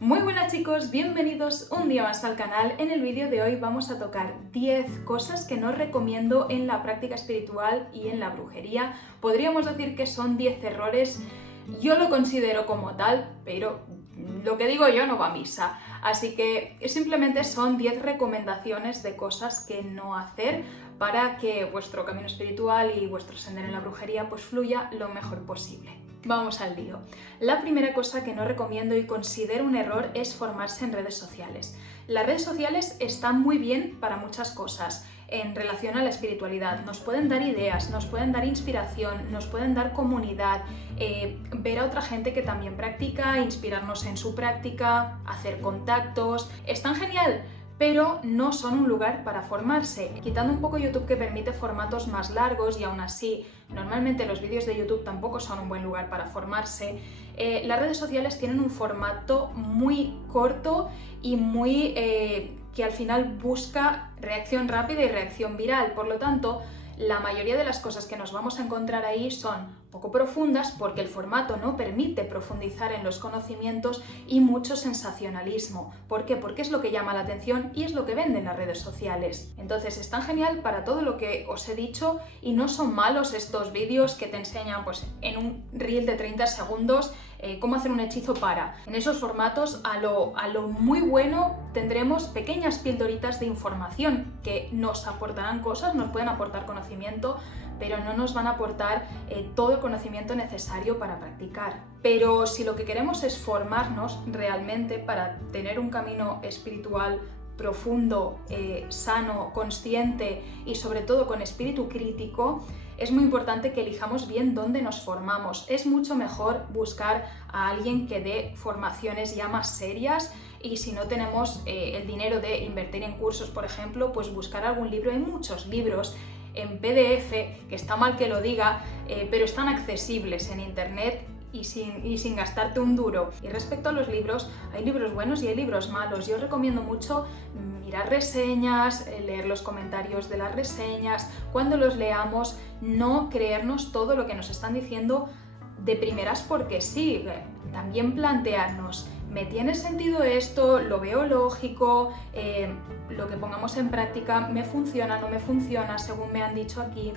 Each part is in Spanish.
Muy buenas chicos, bienvenidos un día más al canal. En el vídeo de hoy vamos a tocar 10 cosas que no recomiendo en la práctica espiritual y en la brujería. Podríamos decir que son 10 errores, yo lo considero como tal, pero lo que digo yo no va a misa. Así que simplemente son 10 recomendaciones de cosas que no hacer para que vuestro camino espiritual y vuestro sendero en la brujería pues fluya lo mejor posible. Vamos al lío. La primera cosa que no recomiendo y considero un error es formarse en redes sociales. Las redes sociales están muy bien para muchas cosas en relación a la espiritualidad. Nos pueden dar ideas, nos pueden dar inspiración, nos pueden dar comunidad, ver a otra gente que también practica, inspirarnos en su práctica, hacer contactos. Están genial, pero no son un lugar para formarse. Quitando un poco YouTube, que permite formatos más largos, y aún así normalmente los vídeos de YouTube tampoco son un buen lugar para formarse, las redes sociales tienen un formato muy corto y muy que al final busca reacción rápida y reacción viral. Por lo tanto, la mayoría de las cosas que nos vamos a encontrar ahí son poco profundas porque el formato no permite profundizar en los conocimientos, y mucho sensacionalismo. ¿Por qué? Porque es lo que llama la atención y es lo que venden las redes sociales. Entonces están genial para todo lo que os he dicho y no son malos estos vídeos que te enseñan pues en un reel de 30 segundos cómo hacer un hechizo para. En esos formatos a lo muy bueno tendremos pequeñas pildoritas de información que nos aportarán cosas, nos pueden aportar conocimiento, pero no nos van a aportar todo el conocimiento necesario para practicar. Pero si lo que queremos es formarnos realmente para tener un camino espiritual profundo, sano, consciente y sobre todo con espíritu crítico, es muy importante que elijamos bien dónde nos formamos. Es mucho mejor buscar a alguien que dé formaciones ya más serias, y si no tenemos el dinero de invertir en cursos, por ejemplo, pues buscar algún libro. Hay muchos libros en PDF, que está mal que lo diga, pero están accesibles en internet y sin gastarte un duro. Y respecto a los libros, hay libros buenos y hay libros malos. Yo os recomiendo mucho mirar reseñas, leer los comentarios de las reseñas. Cuando los leamos, no creernos todo lo que nos están diciendo de primeras porque sí. También plantearnos: ¿me tiene sentido esto? ¿Lo veo lógico? Lo que pongamos en práctica, ¿me funciona? ¿No me funciona según me han dicho aquí?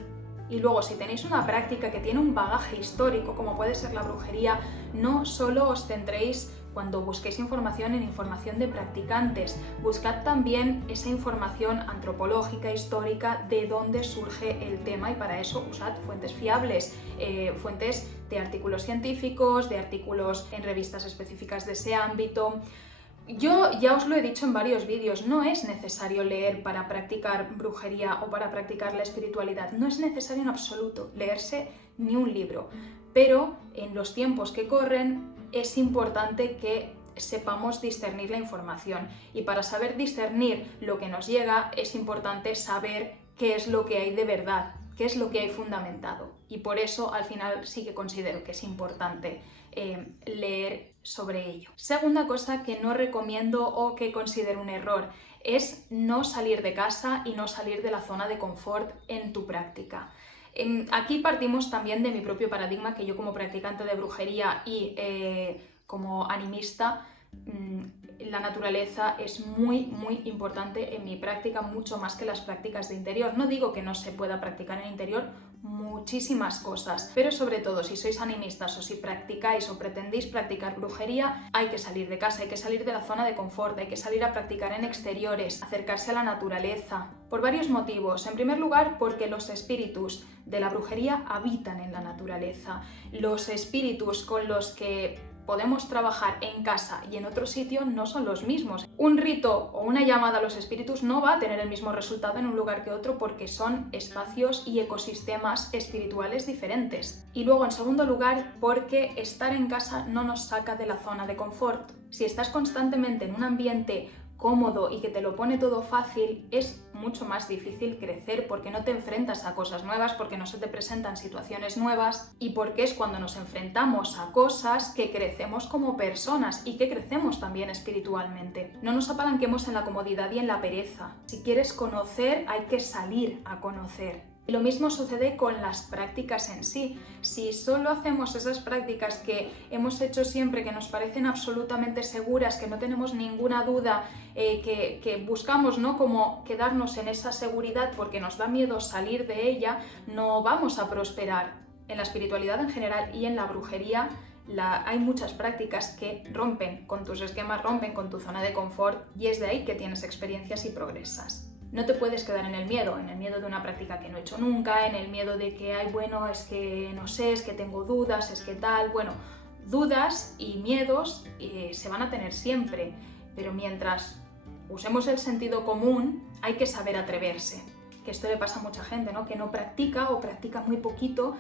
Y luego, si tenéis una práctica que tiene un bagaje histórico, como puede ser la brujería, no solo os centréis cuando busquéis información en información de practicantes, buscad también esa información antropológica, histórica, de dónde surge el tema, y para eso usad fuentes fiables, fuentes de artículos científicos, de artículos en revistas específicas de ese ámbito. Yo ya os lo he dicho en varios vídeos, no es necesario leer para practicar brujería o para practicar la espiritualidad, no es necesario en absoluto leerse ni un libro, pero en los tiempos que corren es importante que sepamos discernir la información, y para saber discernir lo que nos llega es importante saber qué es lo que hay de verdad, qué es lo que hay fundamentado, y por eso al final sí que considero que es importante leer sobre ello. Segunda cosa que no recomiendo o que considero un error es no salir de casa y no salir de la zona de confort en tu práctica. Aquí partimos también de mi propio paradigma, que yo como practicante de brujería y como animista, la naturaleza es muy importante en mi práctica, mucho más que las prácticas de interior. No digo que no se pueda practicar en interior muchísimas cosas, pero sobre todo si sois animistas o si practicáis o pretendéis practicar brujería, hay que salir de casa, hay que salir de la zona de confort, hay que salir a practicar en exteriores, acercarse a la naturaleza, por varios motivos. En primer lugar, porque los espíritus de la brujería habitan en la naturaleza. Los espíritus con los que podemos trabajar en casa y en otro sitio no son los mismos. Un rito o una llamada a los espíritus no va a tener el mismo resultado en un lugar que otro, porque son espacios y ecosistemas espirituales diferentes. Y luego, en segundo lugar, porque estar en casa no nos saca de la zona de confort. Si estás constantemente en un ambiente cómodo y que te lo pone todo fácil, es mucho más difícil crecer, porque no te enfrentas a cosas nuevas, porque no se te presentan situaciones nuevas, y porque es cuando nos enfrentamos a cosas que crecemos como personas y que crecemos también espiritualmente. No nos apalanquemos en la comodidad y en la pereza. Si quieres conocer, hay que salir a conocer. Y lo mismo sucede con las prácticas en sí. Si solo hacemos esas prácticas que hemos hecho siempre, que nos parecen absolutamente seguras, que no tenemos ninguna duda, que buscamos, ¿no?, como quedarnos en esa seguridad porque nos da miedo salir de ella, no vamos a prosperar. En la espiritualidad en general y en la brujería hay muchas prácticas que rompen con tus esquemas, rompen con tu zona de confort, y es de ahí que tienes experiencias y progresas. No te puedes quedar en el miedo de una práctica que no he hecho nunca, en el miedo de que, ay, bueno, es que no sé, es que tengo dudas, es que tal. Bueno, dudas y miedos se van a tener siempre, pero mientras usemos el sentido común, hay que saber atreverse. Que esto le pasa a mucha gente, ¿no?, que no practica o practica muy poquito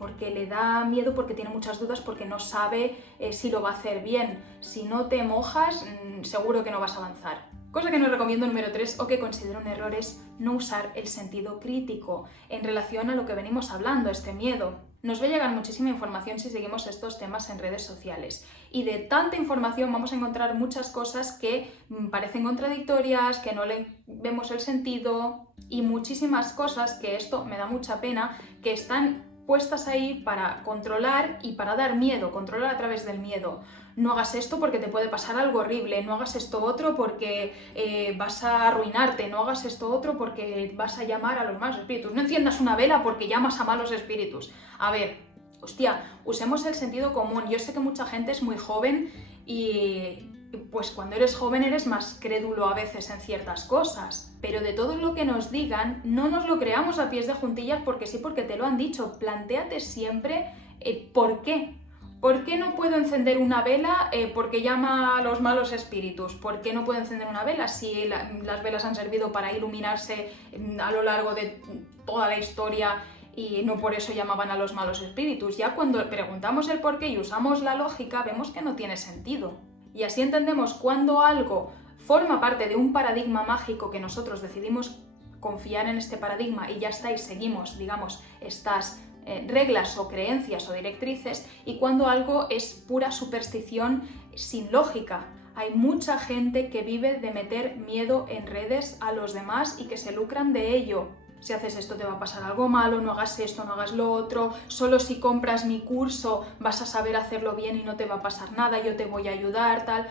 porque le da miedo, porque tiene muchas dudas, porque no sabe si lo va a hacer bien. Si no te mojas, seguro que no vas a avanzar. Cosa que no recomiendo, número 3, o que considero un error, es no usar el sentido crítico en relación a lo que venimos hablando, este miedo. Nos va a llegar muchísima información si seguimos estos temas en redes sociales, y de tanta información vamos a encontrar muchas cosas que parecen contradictorias, que no le vemos el sentido, y muchísimas cosas, que esto me da mucha pena, que están puestas ahí para controlar y para dar miedo, controlar a través del miedo. No hagas esto porque te puede pasar algo horrible, no hagas esto otro porque vas a arruinarte, no hagas esto otro porque vas a llamar a los malos espíritus, no enciendas una vela porque llamas a malos espíritus. A ver, hostia, usemos el sentido común. Yo sé que mucha gente es muy joven y pues cuando eres joven eres más crédulo a veces en ciertas cosas, pero de todo lo que nos digan no nos lo creamos a pies de juntillas porque sí, porque te lo han dicho. Plantéate siempre ¿por qué? ¿Por qué no puedo encender una vela porque llama a los malos espíritus? ¿Por qué no puedo encender una vela si las velas han servido para iluminarse a lo largo de toda la historia y no por eso llamaban a los malos espíritus? Ya cuando preguntamos el por qué y usamos la lógica, vemos que no tiene sentido. Y así entendemos cuando algo forma parte de un paradigma mágico que nosotros decidimos confiar en este paradigma y ya está, y seguimos, digamos, estas reglas o creencias o directrices, y cuando algo es pura superstición sin lógica. Hay mucha gente que vive de meter miedo en redes a los demás y que se lucran de ello. Si haces esto te va a pasar algo malo, no hagas esto, no hagas lo otro, solo si compras mi curso vas a saber hacerlo bien y no te va a pasar nada, yo te voy a ayudar, tal.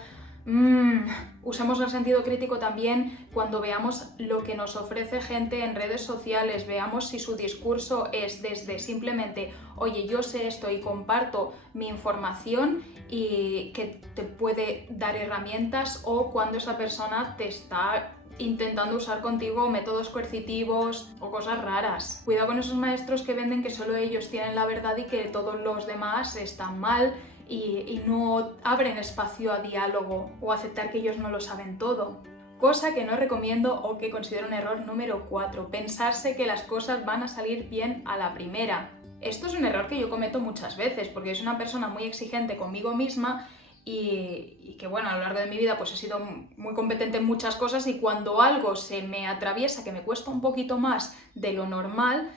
Usemos el sentido crítico también cuando veamos lo que nos ofrece gente en redes sociales, veamos si su discurso es desde simplemente, oye, yo sé esto y comparto mi información y que te puede dar herramientas, o cuando esa persona te está intentando usar contigo métodos coercitivos o cosas raras. Cuidado con esos maestros que venden que solo ellos tienen la verdad y que todos los demás están mal, y no abren espacio a diálogo o aceptar que ellos no lo saben todo. Cosa que no recomiendo o que considero un error número 4, pensarse que las cosas van a salir bien a la primera. Esto es un error que yo cometo muchas veces porque soy una persona muy exigente conmigo misma y que, bueno, a lo largo de mi vida pues he sido muy competente en muchas cosas, y cuando algo se me atraviesa que me cuesta un poquito más de lo normal,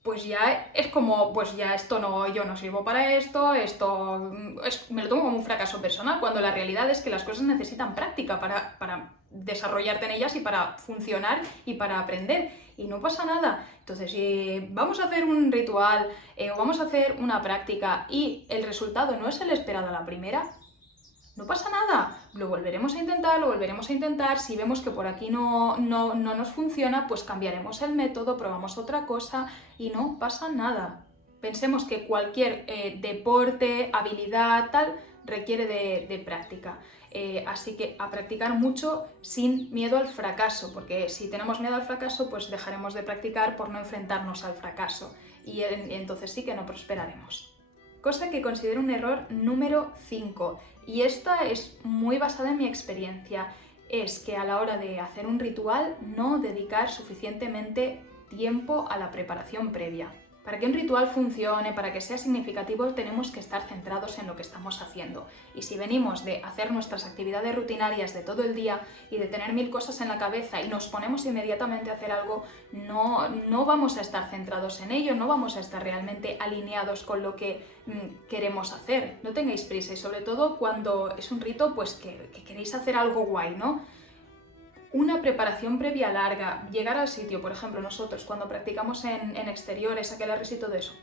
pues ya es como, pues ya esto no, yo no sirvo para esto, me lo tomo como un fracaso personal, cuando la realidad es que las cosas necesitan práctica para desarrollarte en ellas y para funcionar y para aprender, y no pasa nada. Entonces, si vamos a hacer un ritual o vamos a hacer una práctica y el resultado no es el esperado a la primera, no pasa nada, lo volveremos a intentar, si vemos que por aquí no nos funciona, pues cambiaremos el método, probamos otra cosa y no pasa nada. Pensemos que cualquier deporte, habilidad, tal, requiere de práctica. Así que a practicar mucho sin miedo al fracaso, porque si tenemos miedo al fracaso, pues dejaremos de practicar por no enfrentarnos al fracaso, y entonces sí que no prosperaremos. Cosa que considero un error número 5, y esta es muy basada en mi experiencia, es que a la hora de hacer un ritual no dedicar suficientemente tiempo a la preparación previa. Para que un ritual funcione, para que sea significativo, tenemos que estar centrados en lo que estamos haciendo. Y si venimos de hacer nuestras actividades rutinarias de todo el día y de tener 1000 cosas en la cabeza y nos ponemos inmediatamente a hacer algo, no vamos a estar centrados en ello, no vamos a estar realmente alineados con lo que queremos hacer. No tengáis prisa, y sobre todo cuando es un rito pues que queréis hacer algo guay, ¿no? una preparación previa larga, llegar al sitio, por ejemplo, nosotros cuando practicamos en exteriores, aquelarres y todo eso.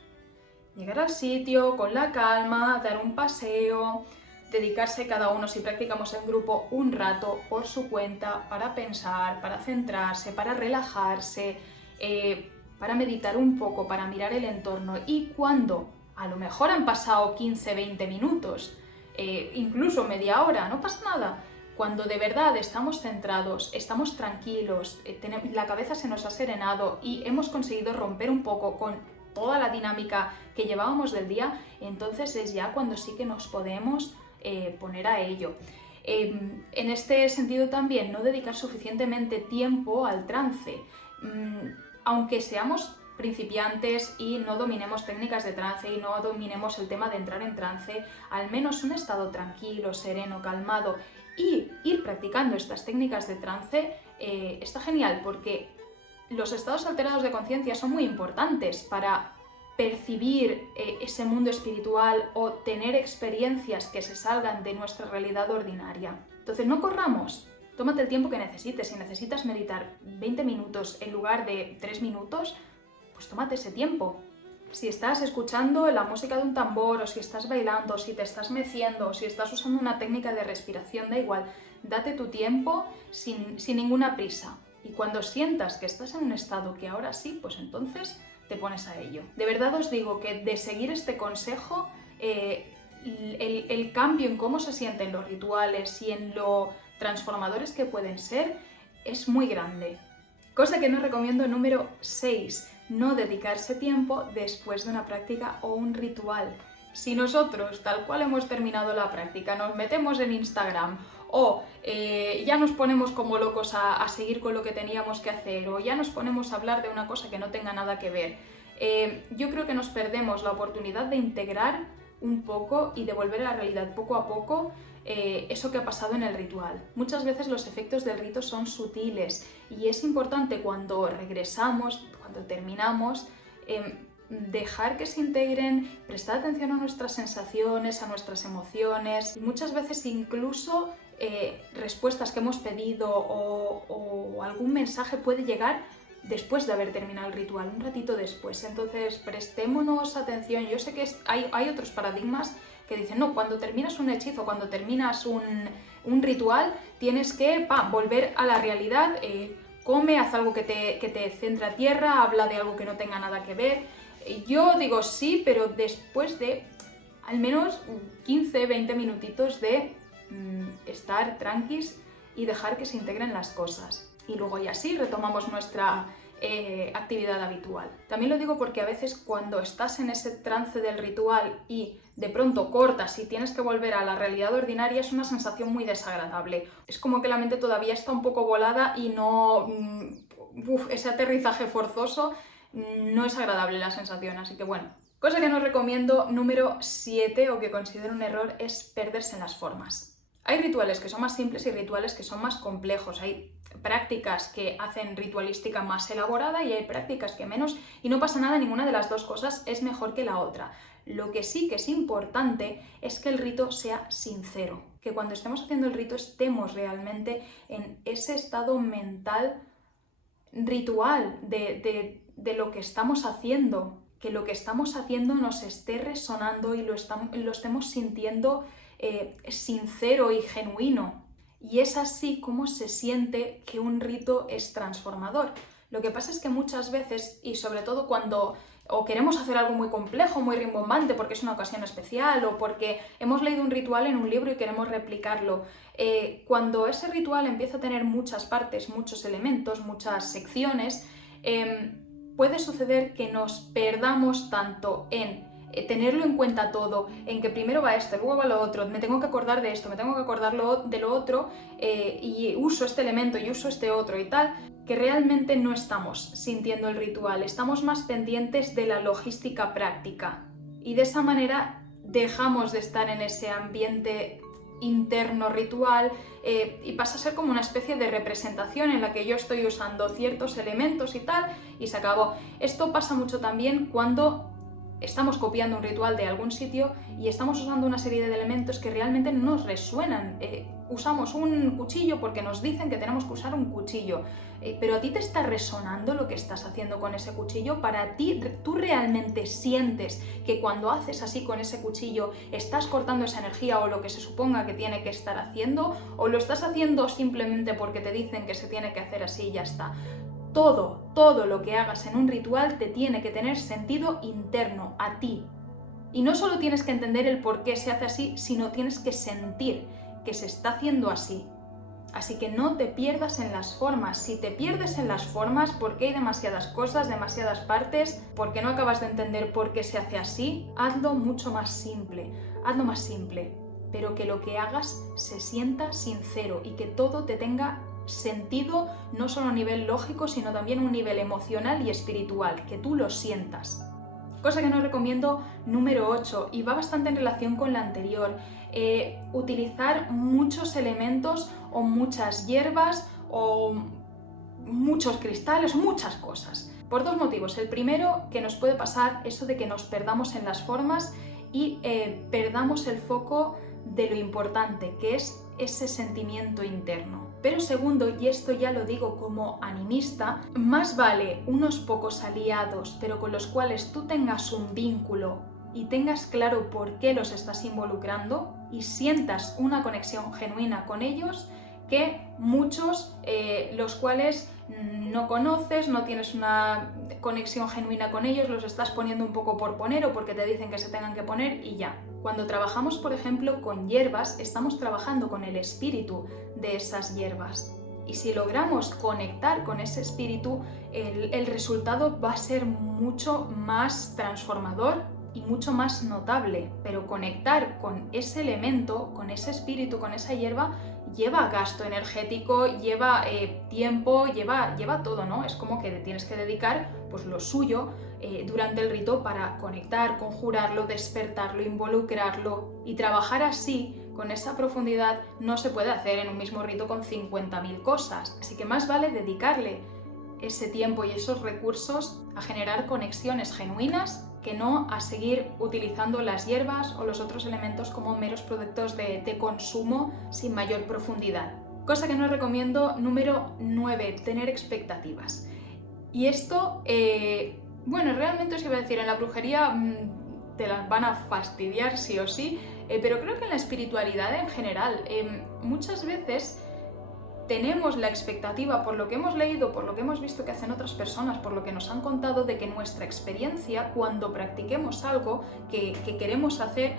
Llegar al sitio con la calma, dar un paseo, dedicarse cada uno, si practicamos en grupo, un rato por su cuenta para pensar, para centrarse, para relajarse, para meditar un poco, para mirar el entorno. Y cuando a lo mejor han pasado 15-20 minutos, incluso media hora, no pasa nada. Cuando de verdad estamos centrados, estamos tranquilos, la cabeza se nos ha serenado y hemos conseguido romper un poco con toda la dinámica que llevábamos del día, entonces es ya cuando sí que nos podemos poner a ello. En este sentido también, no dedicar suficientemente tiempo al trance. Aunque seamos principiantes y no dominemos técnicas de trance y no dominemos el tema de entrar en trance, al menos un estado tranquilo, sereno, calmado y ir practicando estas técnicas de trance está genial, porque los estados alterados de conciencia son muy importantes para percibir ese mundo espiritual o tener experiencias que se salgan de nuestra realidad ordinaria. Entonces no corramos, tómate el tiempo que necesites. Si necesitas meditar 20 minutos en lugar de 3 minutos, pues tómate ese tiempo. Si estás escuchando la música de un tambor, o si estás bailando, o si te estás meciendo, o si estás usando una técnica de respiración, da igual, date tu tiempo sin ninguna prisa. Y cuando sientas que estás en un estado que ahora sí, pues entonces te pones a ello. De verdad os digo que de seguir este consejo, el cambio en cómo se sienten los rituales y en lo transformadores que pueden ser es muy grande. Cosa que no recomiendo, número 6, no dedicarse tiempo después de una práctica o un ritual. Si nosotros, tal cual hemos terminado la práctica, nos metemos en Instagram o ya nos ponemos como locos a seguir con lo que teníamos que hacer, o ya nos ponemos a hablar de una cosa que no tenga nada que ver, yo creo que nos perdemos la oportunidad de integrar un poco y de volver a la realidad poco a poco eso que ha pasado en el ritual. Muchas veces los efectos del rito son sutiles y es importante cuando regresamos, cuando terminamos, dejar que se integren, prestar atención a nuestras sensaciones, a nuestras emociones, y muchas veces incluso respuestas que hemos pedido o algún mensaje puede llegar después de haber terminado el ritual, un ratito después. Entonces prestémonos atención. Yo sé que hay otros paradigmas que dicen, no, cuando terminas un hechizo, cuando terminas un ritual, tienes que volver a la realidad, come, haz algo que te centre a tierra, habla de algo que no tenga nada que ver. Yo digo sí, pero después de al menos 15-20 minutitos de estar tranquis y dejar que se integren las cosas. Y luego ya sí retomamos nuestra actividad habitual. También lo digo porque a veces cuando estás en ese trance del ritual y de pronto cortas y tienes que volver a la realidad ordinaria, es una sensación muy desagradable. Es como que la mente todavía está un poco volada y no... ese aterrizaje forzoso no es agradable la sensación, así que bueno. Cosa que no recomiendo, número 7, o que considero un error, es perderse en las formas. Hay rituales que son más simples y rituales que son más complejos. Hay prácticas que hacen ritualística más elaborada y hay prácticas que menos, y no pasa nada, ninguna de las dos cosas es mejor que la otra. Lo que sí que es importante es que el rito sea sincero, que cuando estemos haciendo el rito estemos realmente en ese estado mental ritual de lo que estamos haciendo, que lo que estamos haciendo nos esté resonando y lo estemos sintiendo sincero y genuino. Y es así como se siente que un rito es transformador. Lo que pasa es que muchas veces, y sobre todo cuando o queremos hacer algo muy complejo, muy rimbombante porque es una ocasión especial o porque hemos leído un ritual en un libro y queremos replicarlo, cuando ese ritual empieza a tener muchas partes, muchos elementos, muchas secciones, puede suceder que nos perdamos tanto en tenerlo en cuenta todo, en que primero va esto, luego va lo otro, me tengo que acordar de esto, me tengo que acordar de lo otro, y uso este elemento y uso este otro y tal, que realmente no estamos sintiendo el ritual, estamos más pendientes de la logística práctica y de esa manera dejamos de estar en ese ambiente interno ritual y pasa a ser como una especie de representación en la que yo estoy usando ciertos elementos y tal y se acabó. Esto pasa mucho también cuando estamos copiando un ritual de algún sitio y estamos usando una serie de elementos que realmente no nos resuenan usamos un cuchillo porque nos dicen que tenemos que usar un cuchillo, pero a ti te está resonando lo que estás haciendo con ese cuchillo. Para ti, tú realmente sientes que cuando haces así con ese cuchillo estás cortando esa energía o lo que se suponga que tiene que estar haciendo, o lo estás haciendo simplemente porque te dicen que se tiene que hacer así y ya está. Todo lo que hagas en un ritual te tiene que tener sentido interno, a ti. Y no solo tienes que entender el por qué se hace así, sino tienes que sentir que se está haciendo así. Así que no te pierdas en las formas. Si te pierdes en las formas porque hay demasiadas cosas, demasiadas partes, porque no acabas de entender por qué se hace así, hazlo mucho más simple. Hazlo más simple, pero que lo que hagas se sienta sincero y que todo te tenga sentido, no solo a nivel lógico, sino también a un nivel emocional y espiritual, que tú lo sientas. Cosa que no recomiendo, número 8, y va bastante en relación con la anterior, utilizar muchos elementos o muchas hierbas o muchos cristales, muchas cosas. Por dos motivos. El primero, que nos puede pasar eso de que nos perdamos en las formas y perdamos el foco de lo importante, que es ese sentimiento interno. Pero segundo, y esto ya lo digo como animista, más vale unos pocos aliados, pero con los cuales tú tengas un vínculo y tengas claro por qué los estás involucrando y sientas una conexión genuina con ellos, que muchos los cuales no conoces, no tienes una conexión genuina con ellos, los estás poniendo un poco por poner o porque te dicen que se tengan que poner y ya. Cuando trabajamos, por ejemplo, con hierbas, estamos trabajando con el espíritu de esas hierbas. Y si logramos conectar con ese espíritu, el resultado va a ser mucho más transformador y mucho más notable. Pero conectar con ese elemento, con ese espíritu, con esa hierba, lleva gasto energético, lleva tiempo, lleva todo, ¿no? Es como que tienes que dedicar pues lo suyo durante el rito para conectar, conjurarlo, despertarlo, involucrarlo, y trabajar así, con esa profundidad, no se puede hacer en un mismo rito con 50.000 cosas. Así que más vale dedicarle ese tiempo y esos recursos a generar conexiones genuinas que no a seguir utilizando las hierbas o los otros elementos como meros productos de consumo sin mayor profundidad. Cosa que no recomiendo, número 9, tener expectativas. Y esto, bueno, realmente os iba a decir, en la brujería te las van a fastidiar sí o sí, pero creo que en la espiritualidad en general, muchas veces tenemos la expectativa, por lo que hemos leído, por lo que hemos visto que hacen otras personas, por lo que nos han contado, de que nuestra experiencia, cuando practiquemos algo que queremos hacer,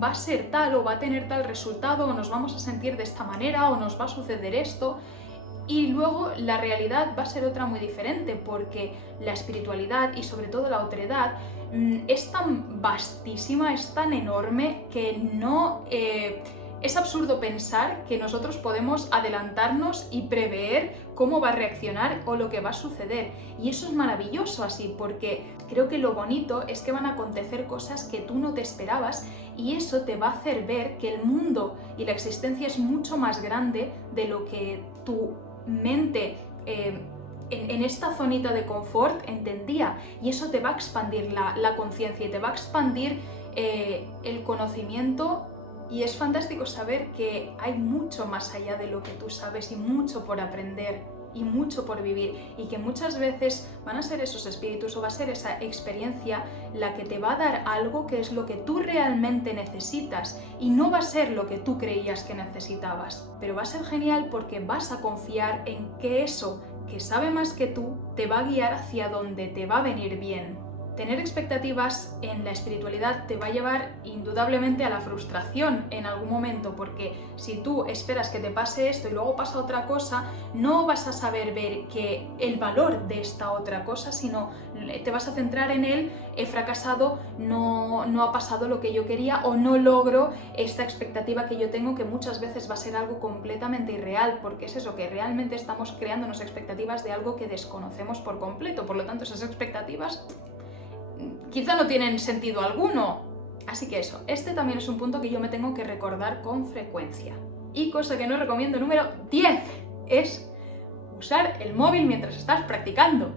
va a ser tal o va a tener tal resultado, o nos vamos a sentir de esta manera, o nos va a suceder esto. Y luego la realidad va a ser otra muy diferente, porque la espiritualidad y sobre todo la otredad es tan vastísima, es tan enorme que no... Es absurdo pensar que nosotros podemos adelantarnos y prever cómo va a reaccionar o lo que va a suceder. Y eso es maravilloso así, porque creo que lo bonito es que van a acontecer cosas que tú no te esperabas, y eso te va a hacer ver que el mundo y la existencia es mucho más grande de lo que tu mente en esta zonita de confort entendía. Y eso te va a expandir la conciencia y te va a expandir el conocimiento. Y es fantástico saber que hay mucho más allá de lo que tú sabes y mucho por aprender y mucho por vivir, y que muchas veces van a ser esos espíritus o va a ser esa experiencia la que te va a dar algo que es lo que tú realmente necesitas, y no va a ser lo que tú creías que necesitabas, pero va a ser genial porque vas a confiar en que eso que sabe más que tú te va a guiar hacia donde te va a venir bien. Tener expectativas en la espiritualidad te va a llevar indudablemente a la frustración en algún momento, porque si tú esperas que te pase esto y luego pasa otra cosa, no vas a saber ver que el valor de esta otra cosa, sino te vas a centrar en el he fracasado, no ha pasado lo que yo quería, o no logro esta expectativa que yo tengo, que muchas veces va a ser algo completamente irreal, porque es eso, que realmente estamos creándonos expectativas de algo que desconocemos por completo. Por lo tanto, esas expectativas quizá no tienen sentido alguno. Así que eso, este también es un punto que yo me tengo que recordar con frecuencia. Y cosa que no recomiendo, número 10, es usar el móvil mientras estás practicando.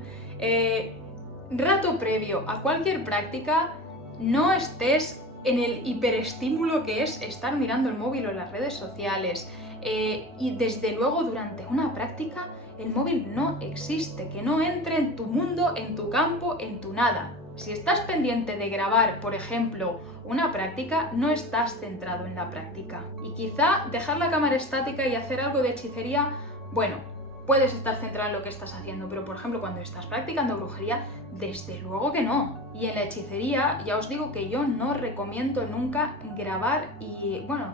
Rato previo a cualquier práctica, no estés en el hiperestímulo que es estar mirando el móvil o las redes sociales. Y desde luego durante una práctica el móvil no existe, que no entre en tu mundo, en tu campo, en tu nada. Si estás pendiente de grabar, por ejemplo, una práctica, no estás centrado en la práctica. Y quizá dejar la cámara estática y hacer algo de hechicería, bueno, puedes estar centrado en lo que estás haciendo, pero por ejemplo cuando estás practicando brujería, desde luego que no. Y en la hechicería ya os digo que yo no recomiendo nunca grabar y, bueno,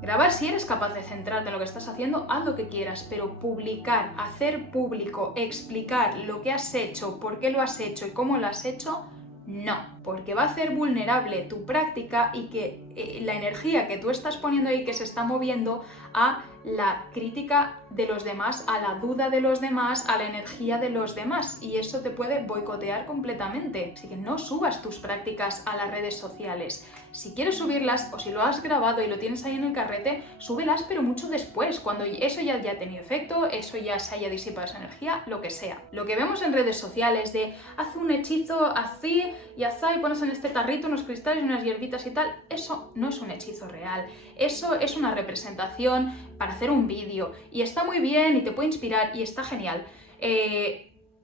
grabar si eres capaz de centrarte en lo que estás haciendo, haz lo que quieras, pero publicar, hacer público, explicar lo que has hecho, por qué lo has hecho y cómo lo has hecho, no, porque va a hacer vulnerable tu práctica y que la energía que tú estás poniendo ahí que se está moviendo a la crítica de los demás, a la duda de los demás, a la energía de los demás, y eso te puede boicotear completamente. Así que no subas tus prácticas a las redes sociales. Si quieres subirlas o si lo has grabado y lo tienes ahí en el carrete, súbelas pero mucho después, cuando eso ya haya tenido efecto, eso ya se haya disipado esa energía, lo que sea. Lo que vemos en redes sociales de haz un hechizo así y así y pones en este tarrito unos cristales y unas hierbitas y tal, eso no es un hechizo real. Eso es una representación para hacer un vídeo y está muy bien y te puede inspirar y está genial.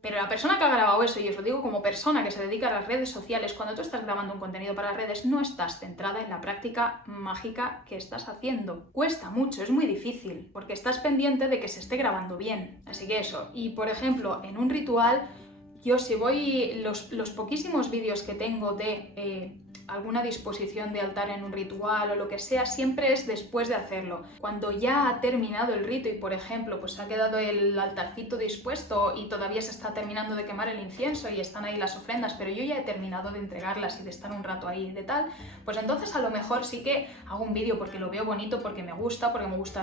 Pero la persona que ha grabado eso, y os lo digo como persona que se dedica a las redes sociales, cuando tú estás grabando un contenido para las redes, no estás centrada en la práctica mágica que estás haciendo. Cuesta mucho, es muy difícil, porque estás pendiente de que se esté grabando bien. Así que eso. Y por ejemplo, en un ritual, yo si voy, los poquísimos vídeos que tengo de alguna disposición de altar en un ritual o lo que sea, siempre es después de hacerlo. Cuando ya ha terminado el rito y, por ejemplo, pues ha quedado el altarcito dispuesto y todavía se está terminando de quemar el incienso y están ahí las ofrendas, pero yo ya he terminado de entregarlas y de estar un rato ahí de tal, pues entonces a lo mejor sí que hago un vídeo porque lo veo bonito, porque me gusta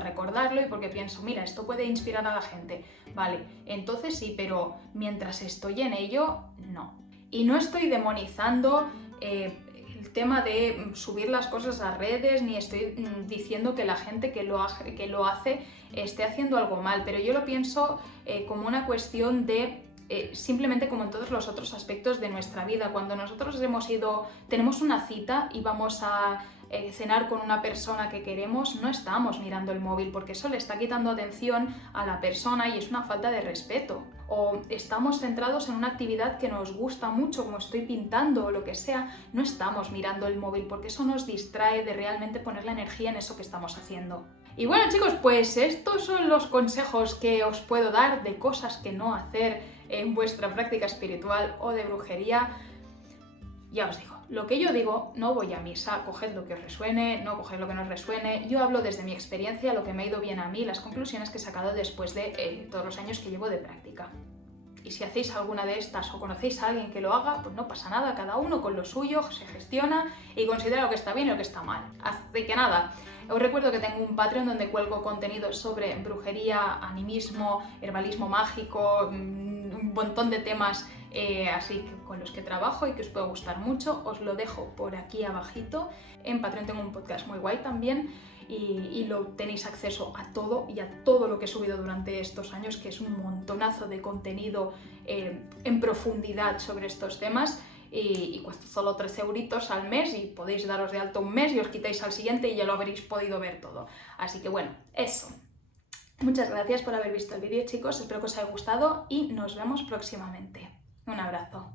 recordarlo y porque pienso, mira, esto puede inspirar a la gente. Vale, entonces sí, pero mientras estoy en ello, no. Y no estoy demonizando el tema de subir las cosas a redes, ni estoy diciendo que la gente que lo hace esté haciendo algo mal, pero yo lo pienso como una cuestión de simplemente como en todos los otros aspectos de nuestra vida. Cuando nosotros tenemos una cita y vamos a cenar con una persona que queremos, no estamos mirando el móvil porque eso le está quitando atención a la persona y es una falta de respeto. O estamos centrados en una actividad que nos gusta mucho, como estoy pintando o lo que sea, no estamos mirando el móvil porque eso nos distrae de realmente poner la energía en eso que estamos haciendo. Y bueno chicos, pues estos son los consejos que os puedo dar de cosas que no hacer en vuestra práctica espiritual o de brujería. Ya os digo, lo que yo digo, no voy a misa, coged lo que os resuene, no coged lo que no os resuene. Yo hablo desde mi experiencia, lo que me ha ido bien a mí, las conclusiones que he sacado después de todos los años que llevo de práctica. Y si hacéis alguna de estas o conocéis a alguien que lo haga, pues no pasa nada, cada uno con lo suyo se gestiona y considera lo que está bien y lo que está mal. Así que nada, os recuerdo que tengo un Patreon donde cuelgo contenido sobre brujería, animismo, herbalismo mágico, un montón de temas así que con los que trabajo y que os puede gustar mucho. Os lo dejo por aquí abajito. En Patreon tengo un podcast muy guay también y lo tenéis acceso a todo y a todo lo que he subido durante estos años, que es un montonazo de contenido en profundidad sobre estos temas. Y cuesta solo 3 euritos al mes y podéis daros de alta un mes y os quitáis al siguiente y ya lo habréis podido ver todo. Así que bueno, eso. Muchas gracias por haber visto el vídeo chicos, espero que os haya gustado y nos vemos próximamente. Un abrazo.